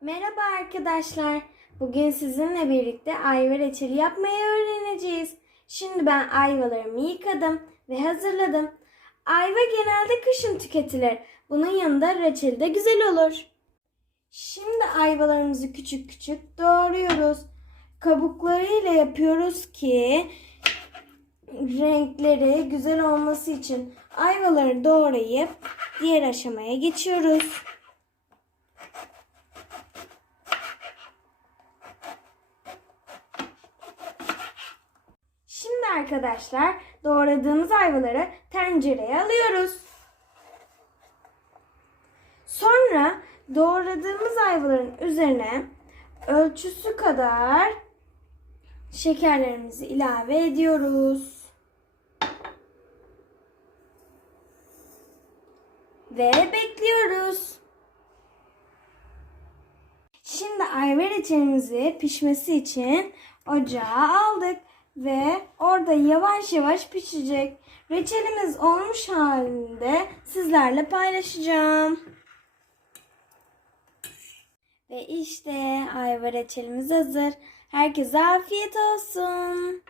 Merhaba arkadaşlar. Bugün sizinle birlikte ayva reçeli yapmayı öğreneceğiz. Şimdi ben ayvalarımı yıkadım ve hazırladım. Ayva genelde kışın tüketilir. Bunun yanında reçeli de güzel olur. Şimdi ayvalarımızı küçük küçük doğruyoruz. Kabuklarıyla yapıyoruz ki renkleri güzel olması için ayvaları doğrayıp diğer aşamaya geçiyoruz. Şimdi arkadaşlar doğradığımız ayvaları tencereye alıyoruz. Sonra doğradığımız ayvaların üzerine ölçüsü kadar şekerlerimizi ilave ediyoruz. Ve bekliyoruz. Şimdi ayva reçelimizi pişmesi için ocağa aldık ve orada yavaş yavaş pişecek. Reçelimiz olmuş halinde sizlerle paylaşacağım. Ve işte ayva reçelimiz hazır. Herkese afiyet olsun.